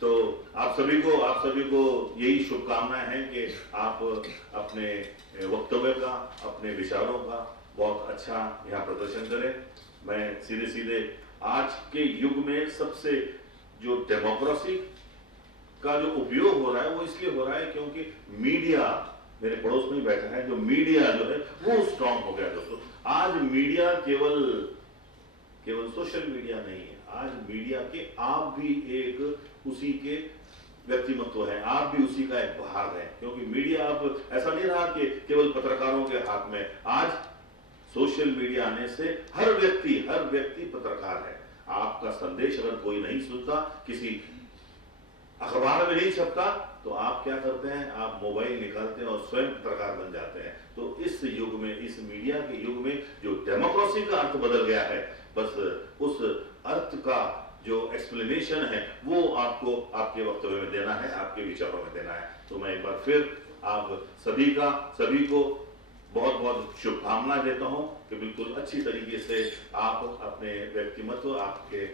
तो आप सभी को यही शुभकामनाएं हैं कि आप अपने वक्तव्य का, अपने विचारों का बहुत अच्छा यहाँ प्रदर्शन करें। मैं सीधे आज के युग में सबसे जो डेमोक्रेसी का जो उपयोग हो रहा है वो इसलिए हो रहा है क्योंकि मीडिया, मेरे पड़ोस में ही बैठा है, जो मीडिया जो है वो स्ट्रांग हो गया दोस्तों। आज मीडिया केवल सोशल मीडिया नहीं है, आज मीडिया के आप भी एक उसी के व्यक्तिमत्व है, आप भी उसी का एक भाग है। क्योंकि मीडिया अब ऐसा नहीं रहा कि केवल पत्रकारों के हाथ में, आज सोशल मीडिया आने से हर व्यक्ति पत्रकार है। आपका संदेश अगर कोई नहीं सुनता, किसी अखबार में नहीं छपता, तो आप क्या करते हैं, आप मोबाइल निकालते हैं और स्वयं पत्रकार बन जाते हैं। तो इस युग में, इस मीडिया के युग में जो डेमोक्रेसी का अर्थ बदल गया है, बस उस अर्थ का जो एक्सप्लेनेशन है वो आपको आपके वक्तव्य में देना है, आपके विचारों में देना है। तो मैं एक बार फिर आप सभी को बहुत बहुत शुभकामनाएं देता हूं कि बिल्कुल अच्छी तरीके से आप अपने व्यक्तिमत्व, आपके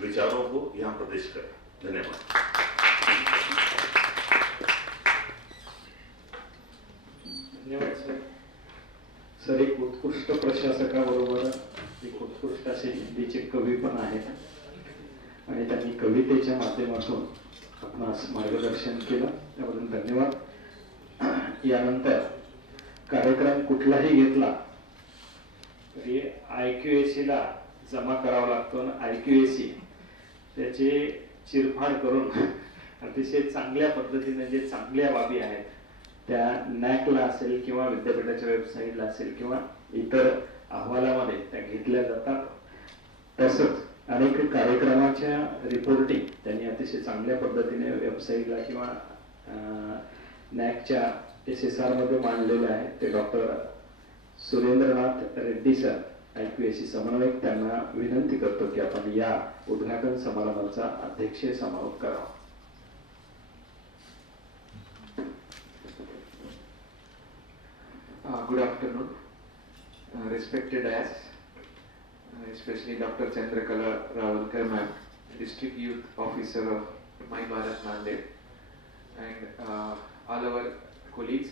विचारों को यहाँ प्रदर्शित करें। धन्यवाद। धन्यवाद सर। सर एक उत्कृष्ट प्रशासकाबरोबर एक उत्कृष्ट असे हिंदीचे कवी पण आहेत आणि त्यांनी कवितेच्या माध्यमातून आपणास मार्गदर्शन केलं, त्याबद्दल धन्यवाद। यानंतर कार्यक्रम कुठलाही घेतला तरी IQAC ला जमा करावा लागतो आणि IQAC त्याचे चिरफाड करून अतिशय चांगल्या पद्धतीने जे चांगल्या बाबी आहेत त्या नॅकला असेल किंवा विद्यापीठाच्या वेबसाईटला असेल किंवा इतर अहवालामध्ये त्या घेतल्या जातात। तसंच अनेक कार्यक्रमाच्या रिपोर्टिंग त्यांनी अतिशय चांगल्या पद्धतीने वेबसाईटला किंवा नॅकच्या SSR मध्ये मांडलेले आहे। ते doctor Surendranath Reddy sir IQAC समन्वयक, त्यांना विनंती करतो की आपण या उद्घाटन समारंभाचा अध्यक्षीय समारोप करावा। Good afternoon, respected as especially Dr. Chandrakala Rawalkar ma'am, District Youth Officer of My Bharat Nanded, and all our colleagues,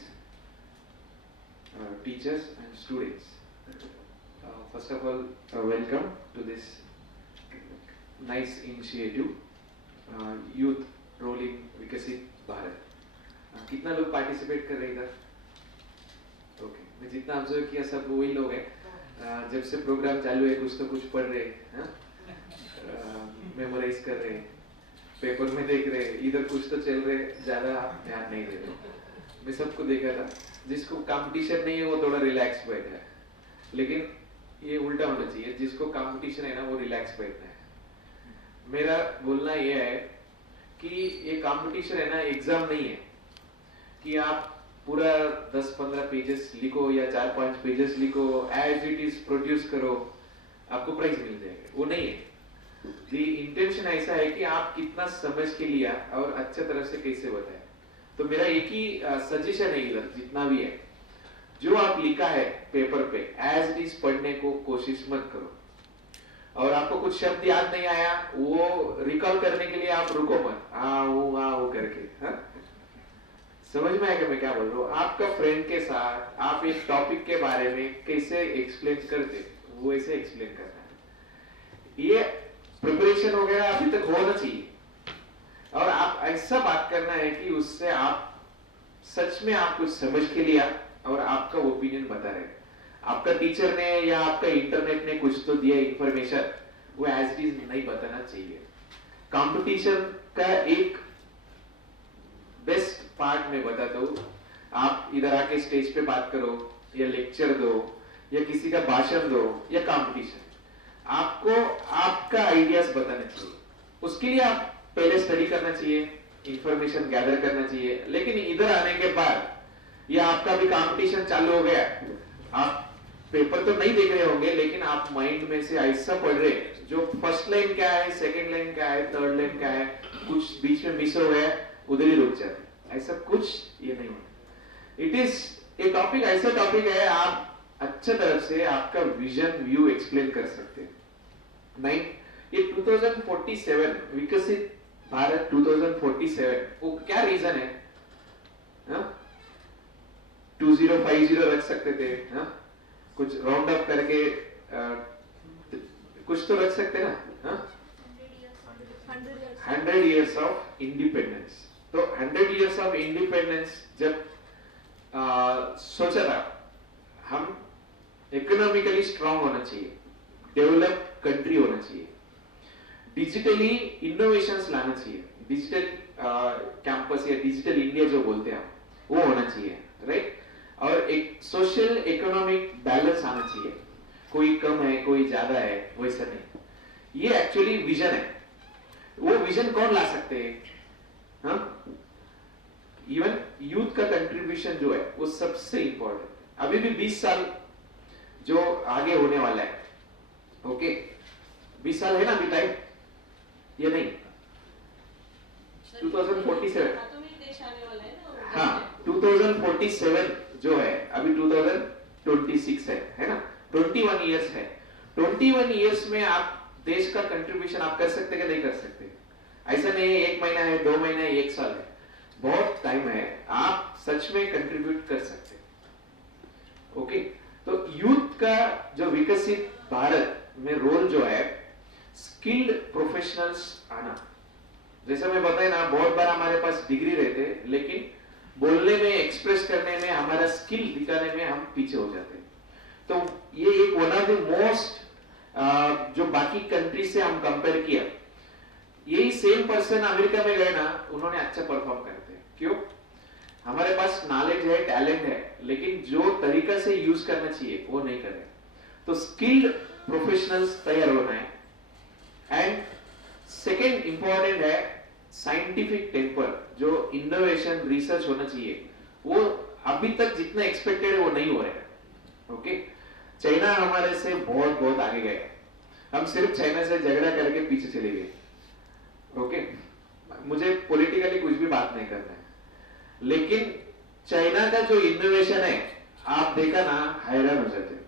teachers and students. First of all, welcome to this nice initiative, Youth Rolling Vikasit Bharat. कितना लोग participate कर रहे हैं इधर? Okay, मैं जितना observe KIA सब वही लोग हैं। जब से प्रोग्राम चालू है कुछ तो कुछ पढ़ रहे हैं, मेमोराइज कर रहे हैं, पेपर में देख रहे हैं, इधर कुछ तो चल रहे, ज्यादा ध्यान नहीं दे रहे। मैं सबको देखा था, जिसको कंपटीशन नहीं है वो थोड़ा रिलैक्स बैठा है, लेकिन ये उल्टा होना चाहिए, जिसको कंपटीशन है ना वो रिलैक्स बैठना है। मेरा बोलना ये है कि ये कंपटीशन है ना, एग्जाम नहीं है कि आप पूरा 10-15 पेजेस लिखो या 4-5 पेजेस लिखो, एज इट इज प्रोड्यूस करो, आपको प्राइज मिल जाएगा, वो नहीं है। दी इंटेंशन ऐसा है कि आप कितना समझ के लिया और अच्छे तरह से कैसे बताए। तो मेरा एक ही सजेशन है इधर, जितना भी है, जो आप लिखा है पेपर पे एज इट इज पढ़ने को कोशिश मत करो। और आपको कुछ शब्द याद नहीं आया, वो रिकॉल करने के लिए आप रुको मत, हाँ वो करके, हाँ समझ में आएगा मैं क्या बोल रहा हूँ। आपका फ्रेंड के साथ आप एक टॉपिक के बारे में कैसे एक्सप्लेन करते, वो ऐसे एक्सप्लेन करना है। ये प्रिपरेशन वगैरह अभी तक होना चाहिए, और आप ऐसा बात करना है कि उससे आप सच में आप कुछ समझ के लिया और आपका ओपिनियन बता रहे। आपका टीचर ने या आपका इंटरनेट ने कुछ तो दिया इंफॉर्मेशन, वो एज इट इज नहीं बताना चाहिए। कंपटीशन का एक बेस्ट पार्ट में बता दो, आप इधर आके स्टेज पे बात करो या लेक्चर दो या किसी का भाषण दो या कंपटीशन, आपको आपका आइडियाज बताना चाहिए। उसके लिए आप पहले स्टडी करना चाहिए, इंफॉर्मेशन गैदर करना चाहिए। लेकिन इधर आने के बाद या आपका भी कंपटीशन चालू हो गया, आप पेपर तो नहीं देख रहे होंगे लेकिन आप माइंड में से ऐसा पढ़ रहे जो फर्स्ट लाइन क्या है, सेकंड लाइन क्या है, थर्ड लाइन क्या है, कुछ बीच में मिस हो गया, उधर ही रुक जाते। ऐसा कुछ ये नहीं होता। इट इज ए टॉपिक, ऐसा टॉपिक है आप अच्छा तरफ से आपका विजन व्यू एक्सप्लेन कर सकते हैं। नहीं, ये 2047 विकसित भारत 2047, वो क्या रीजन है? 2050 रख सकते थे, कुछ राउंड अप करके कुछ तो रख सकते ना। 100 years ऑफ इंडिपेंडेंस। तो 100 years ऑफ इंडिपेंडेंस जब सोचा था, हम इकोनॉमिकली स्ट्रांग होना चाहिए, डेवलप कंट्री होना चाहिए, डिजिटली इनोवेशंस लाना चाहिए, डिजिटल कैंपस या डिजिटल इंडिया जो बोलते हैं वो होना चाहिए, राइट। और एक सोशल इकोनॉमिक बैलेंस आना चाहिए, कोई कम है कोई ज्यादा है वैसा नहीं। ये एक्चुअली विजन है। वो विजन कौन ला सकते हैं? इवन यूथ का कंट्रीब्यूशन जो है वो सबसे इंपॉर्टेंट। अभी भी 20 साल जो आगे होने वाला है, ओके 20 साल है ना अभी टाइम, ये नहीं 2047, हाँ 2047 जो है, अभी 2026 है ना, 21 इयर्स है। 21 इयर्स में आप देश का कंट्रीब्यूशन आप कर सकते कि नहीं कर सकते? ऐसा नहीं है 1 महीना है, 2 महीना है, 1 साल है, बहुत टाइम है, आप सच में कंट्रीब्यूट कर सकते हैं। ओके, तो यूथ का जो विकसित भारत में रोल जो है, स्किल्ड प्रोफेशनल्स आना। जैसा मैं बताया ना, बहुत बार हमारे पास डिग्री रहते लेकिन बोलने में, एक्सप्रेस करने में, हमारा स्किल दिखाने में हम पीछे हो जाते हैं। तो ये एक वन ऑफ द मोस्ट, जो बाकी कंट्री से हम कंपेयर किया, यही सेम पर्सन अमेरिका में गए ना, उन्होंने अच्छा परफॉर्म करते हैं। क्यों? हमारे पास नॉलेज है, टैलेंट है, लेकिन जो तरीका से यूज करना चाहिए वो नहीं कर रहे। तो स्किल्ड प्रोफेशनल्स तैयार होना है। एंड सेकेंड इंपॉर्टेंट है साइंटिफिक टेम्पर, जो इनोवेशन रिसर्च होना चाहिए, वो अभी तक जितना एक्सपेक्टेड है वो नहीं हो रहा है। ओके, चाइना हमारे से बहुत बहुत आगे गए, हम सिर्फ चाइना से झगड़ा करके पीछे चले गए। ओके, मुझे पॉलिटिकली कुछ भी बात नहीं करना है, लेकिन चाइना का जो इनोवेशन है आप देखा ना, हैरान हो जाते।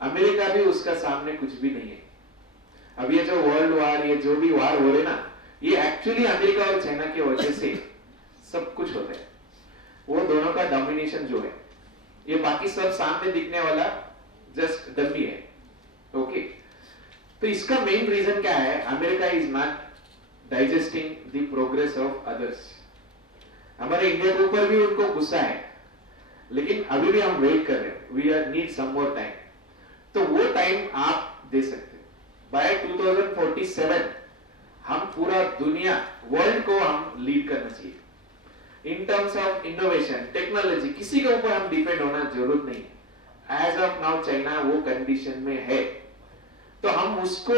अमेरिका भी उसका सामने कुछ भी नहीं है। अब ये जो वर्ल्ड वार, ये जो भी वार हो रहे ना, ये एक्चुअली अमेरिका और चाइना की वजह से सब कुछ होता है। वो दोनों का डोमिनेशन जो है, ये बाकी सब सामने दिखने वाला जस्ट डमी है। ओके, तो इसका मेन रीजन क्या है? America is not digesting the progress of others. हमारे इंडिया के ऊपर भी उनको गुस्सा है, लेकिन अभी भी हम वेट कर रहे हैं, we are need some more time. तो वो टाइम आप दे सकते हैं। बाय 2047 हम पूरा दुनिया, वर्ल्ड को हम लीड करना चाहिए in terms of innovation, technology. किसी के ऊपर हम डिपेंड होना जरूरत नहीं है। एज ऑफ नाउ चाइना वो कंडीशन में है, तो हम उसको,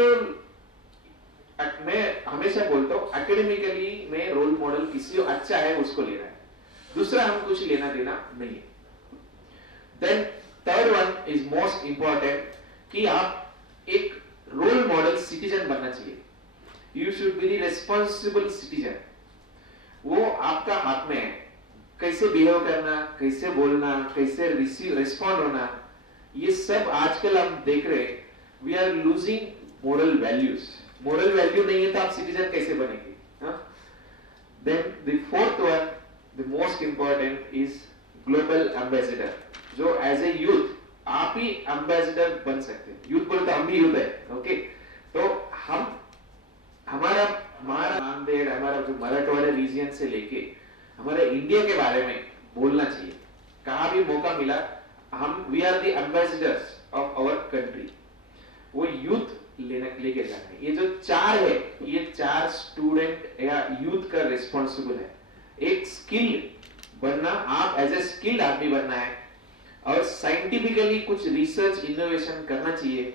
मैं हमेशा बोलता हूं, एकेडमिकली में रोल मॉडल किसी अच्छा है उसको लेना है, दूसरा हम कुछ लेना देना नहीं है। Then third one is most important, कि आप एक रोल मॉडल सिटीजन बनना चाहिए। You should be the responsible citizen. वो आपका हाथ में है, कैसे बिहेव करना, कैसे बोलना, कैसे रिस्पॉन्ड होना, ये सब आजकल हम देख रहे। We are losing moral values. Moral value नहीं है तो आप सिटीजन कैसे बनेंगे? Then the fourth one, the most important is global ambassador, जो एज ए यूथ आप ही एम्बेसडर बन सकते हैं। यूथ बोले तो हम भी यूथ है, ओके। तो हम, हमारा हमारा नांदेड़, हमारा जो मराठवाड़ा रीजन से लेके हमारे इंडिया के बारे में बोलना चाहिए। कहाँ भी मौका मिला हम we are the ambassadors of our country, वो यूथ लेके जाना है। ये जो 4 है, ये 4 स्टूडेंट या यूथ का रिस्पॉन्सिबल है। एक स्किल बनना, आप एज ए स्किल्ड आदमी बनना है और साइंटिफिकली कुछ रिसर्च इनोवेशन करना चाहिए।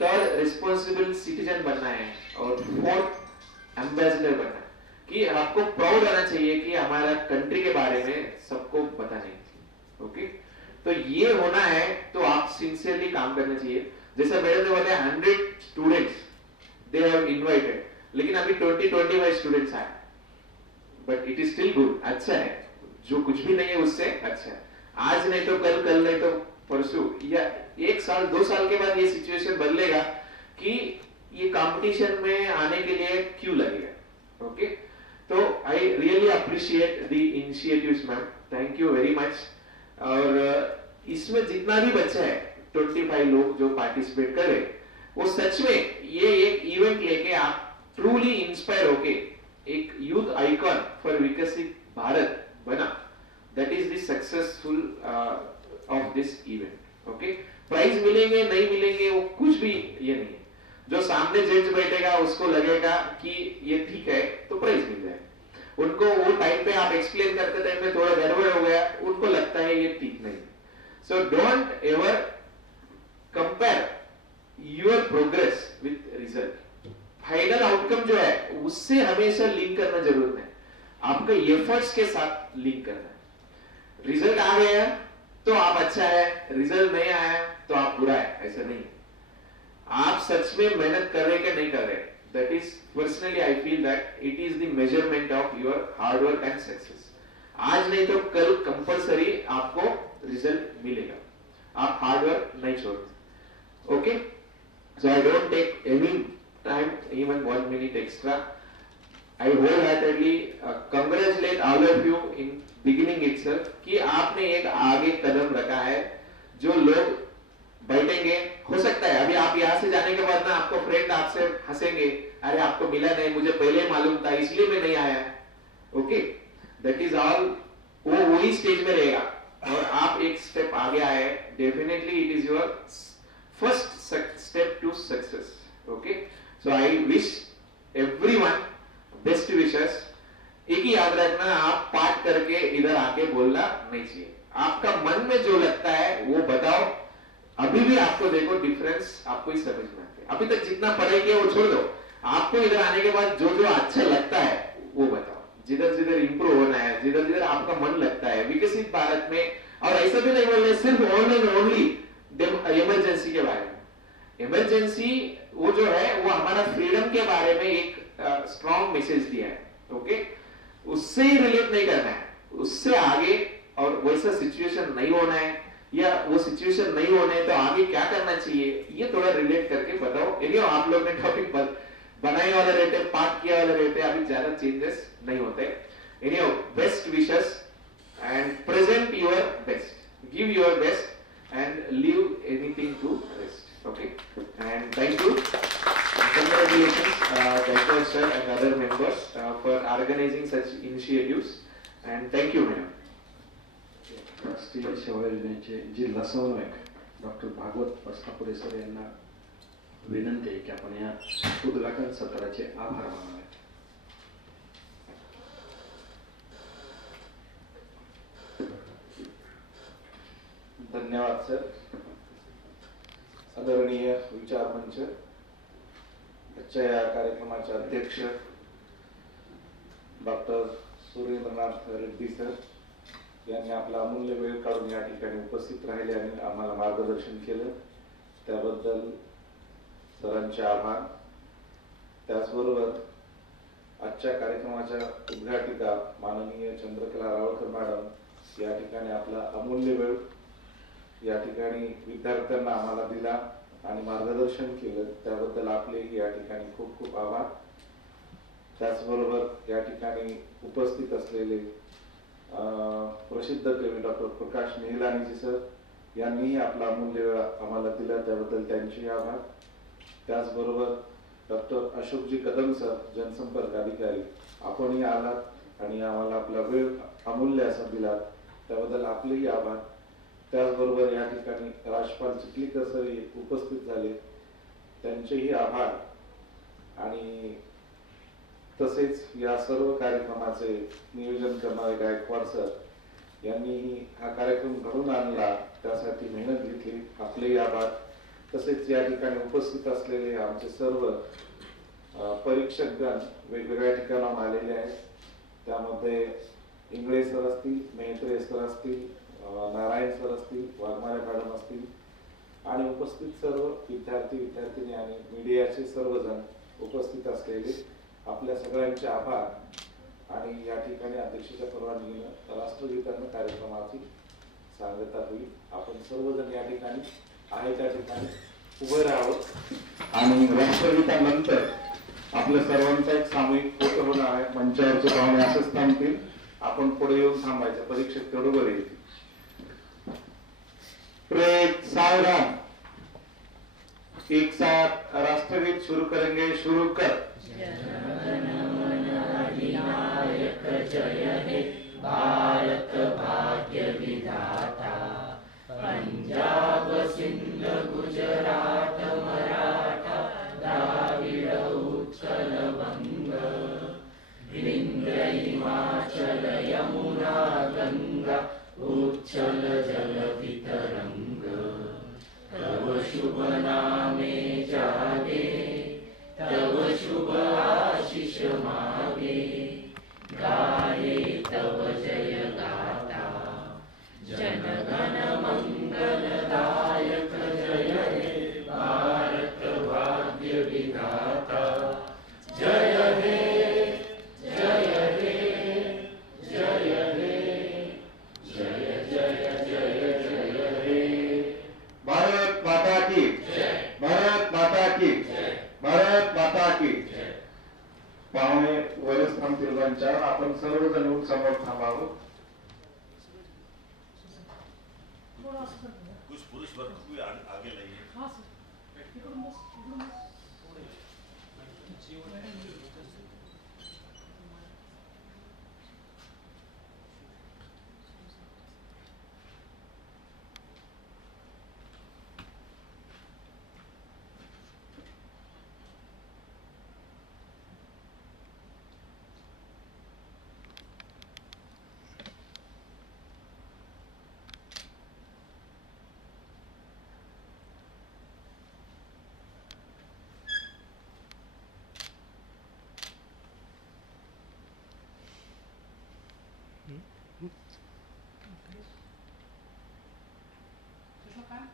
थर्ड, रिस्पॉन्सिबल सिटीजन बनना है और फोर्थ, एम्बेसडर बनना है कि आपको प्राउड होना चाहिए कि हमारा कंट्री के बारे में सबको बताना है। ओके, तो ये होना है तो आप सिंसियरली काम करना चाहिए। जैसे मैडम ने बोला 100 स्टूडेंट्स दे हैव इनवाइटेड, लेकिन अभी 20-25 स्टूडेंट्स आए, but it is still good, अच्छा है। जो कुछ भी नहीं है उससे अच्छा है। आज नहीं तो कल, कल नहीं तो परसों, या 1 साल 2 साल के बाद ये सिचुएशन बदलेगा कि ये कंपटीशन में आने के लिए क्यों लगेगा। ओके, तो I really appreciate the initiatives ma'am, thank you very much. और इसमें जितना भी बच्चा है 25 लोग जो पार्टिसिपेट कर रहे, वो सच में ये एक इवेंट लेके आप ट्रूली इंस्पायर होके एक यूथ आइकॉन फॉर विकसित भारत बना। That is the successful of this event. Okay, prize मिलेंगे नहीं मिलेंगे वो कुछ भी ये नहीं है। जो सामने जज बैठेगा उसको लगेगा कि ये ठीक है तो प्राइज मिल जाएगा। उनको वो टाइम पे आप एक्सप्लेन करते टाइम में थोड़ा गड़बड़ हो गया, उनको लगता है ये ठीक नहीं। So don't ever compare your progress with result. Final outcome जो है उससे हमेशा लिंक करना जरूर है, आपके एफर्ट्स के साथ लिंक करना है। रिजल्ट आ गया तो आप अच्छा है, रिजल्ट नहीं आया तो आप बुरा है, ऐसा नहीं। आप सच में मेहनत कर रहे कि नहीं कर रहे, that is personally I feel that it is the measurement of your hard work end success. आज नहीं तो कल कंपलसरी आपको रिजल्ट मिलेगा, आप हार्ड वर्क नहीं छोड़ो। Okay, so I don't take any time, even 1 minute extra. I wholeheartedly congratulate all of you in beginning itself कि आपने एक आगे कदम रखा है। जो लोग बैठेंगे, हो सकता है अभी आप यहाँ से जाने के बाद ना आपको फ्रेंड आपसे हंसेंगे, अरे आपको मिला नहीं, मुझे पहले मालूम था इसलिए मैं नहीं आया। ओके, दैट इज ऑल, वो वही स्टेज में रहेगा और आप एक स्टेप आगे आए, definitely it is your first step to success. Okay, so I wish everyone best wishes. एक ही याद रखना, आप पाठ करके इधर आके बोलना नहीं चाहिए। आपका मन में जो लगता है वो बताओ। अभी भी आपको देखो डिफरेंस आपको ही समझ में आते। अभी तक जितना पढ़ाई किया वो छोड़ दो, आपको इधर आने के बाद जो जो अच्छा लगता है वो बताओ। जिधर जिधर इंप्रूव होना है, जिधर जिधर आपका मन लगता है विकसित भारत में। और ऐसा भी नहीं बोल रहे सिर्फ ओनली इमरजेंसी के बारे में। इमरजेंसी वो जो है वो हमारा फ्रीडम के बारे में एक स्ट्रॉन्ग मैसेज दिया है। ओके, उससे ही रिलेट नहीं करना है, उससे आगे और वैसा सिचुएशन नहीं होना है, या वो सिचुएशन नहीं होने तो आगे क्या करना चाहिए, ये थोड़ा रिलेट करके बताओ। यदि आप लोग ने टॉपिक बनाए वाले रहते, पाठ किया वाले रहते, अभी ज्यादा चेंजेस नहीं होते। Anyhow, best wishes and present your best, give your best and leave anything to rest. Okay, and thank you. Congratulations, Director sir and other members for organizing such initiatives. And thank you, madam. राष्ट्रीय सेवा योजनेचे जिल्हा समन्वयक doctor Bhagwat प्रस्थापुरे sir यांना विनंती आहे की आपण या उद्घाटन सत्राचे आभार मानावे। धन्यवाद सर। आदरणीय विचार मंच, आजच्या या कार्यक्रमाचे अध्यक्ष डॉक्टर सुरेंद्रनाथ रेड्डी सर यांनी आपला अमूल्य वेळ काढून या ठिकाणी उपस्थित राहिले आणि आम्हाला मार्गदर्शन केलं, त्याबद्दल सरांचे आभार। त्याचबरोबर आजच्या कार्यक्रमाच्या उद्घाटिका माननीय चंद्रकला रावळकर मॅडम या ठिकाणी आपला अमूल्य वेळ या ठिकाणी विद्यार्थ्यांना आम्हाला दिला आणि मार्गदर्शन केलं, त्याबद्दल आपलेही या ठिकाणी खूप खूप आभार। त्याचबरोबर या ठिकाणी उपस्थित असलेले प्रसिद्ध कवी डॉक्टर प्रकाश मेहलानीजी सर यांनीही आपला अमूल्य वेळ आम्हाला दिला, त्याबद्दल त्यांचे आभार। त्याचबरोबर डॉक्टर अशोकजी कदम सर, जनसंपर्क अधिकारी, आपणही आलात आणि आम्हाला आपला वेळ अमूल्य असा दिलात, त्याबद्दल आपलेही आभार. त्याचबरोबर या ठिकाणी राजपाल चिखलीकर सर उपस्थित झाले, त्यांचेही आभार. आणि तसेच या सर्व कार्यक्रमाचे नियोजन करणारे गायकवाड सर यांनी हा कार्यक्रम घडवून आणला, त्यासाठी मेहनत घेतली, आपलेही आभार. तसेच या ठिकाणी उपस्थित असलेले आमचे सर्व परीक्षकगण वेगवेगळ्या ठिकाणाहून आलेले आहेत. त्यामध्ये इंगळे सर असतील, मेहत्रे सर असतील, नारायण सर असतील, वाघमारे मॅडम असतील आणि उपस्थित सर्व विद्यार्थी आणि मीडियाचे सर्वजण उपस्थित असलेले आपल्या सगळ्यांचे आभार. आणि या ठिकाणी अध्यक्षाच्या परवानगीनं राष्ट्रगीतानं कार्यक्रमाची सांगता होईल. आपण सर्वजण या ठिकाणी आहे त्या ठिकाणी उभं राहावं आणि राष्ट्रगीतानंतर आपल्या सर्वांचा एक सामूहिक फोटो होणार आहे. मंचावरचे पाहुणे असंच थांबतील, आपण पुढे येऊन थांबायचं, परीक्षक तेवढं बरे येतील. प्रेम सावधान, एक साथ राष्ट्रगीत शुरू करेंगे. शुरू कर. जय हे भारत भाग्य विधाता, पंजाब सिंध गुजरात मराठा द्राविड उत्कल वंग, विंध्य हिमाचल यमुना गंगा उच्चल जल वितरंग, तव शुभ नामे जागे, तव शुभ आशीष मागे, गाये तव जय गाथा, जनगण मंगलदायक जय हे भारत भाग्य विधाता. जय हे जय हे जय हे जय जय जय जय हे. भारत माता की जय. भारत माता की जय. भारत माता की. जय. पाहुणे वरच थांबतील मंचावर, आपण सर्वजण येऊन समोर थांबावं. कुछ पुरुष वर्ग भी आगे लाइए. काय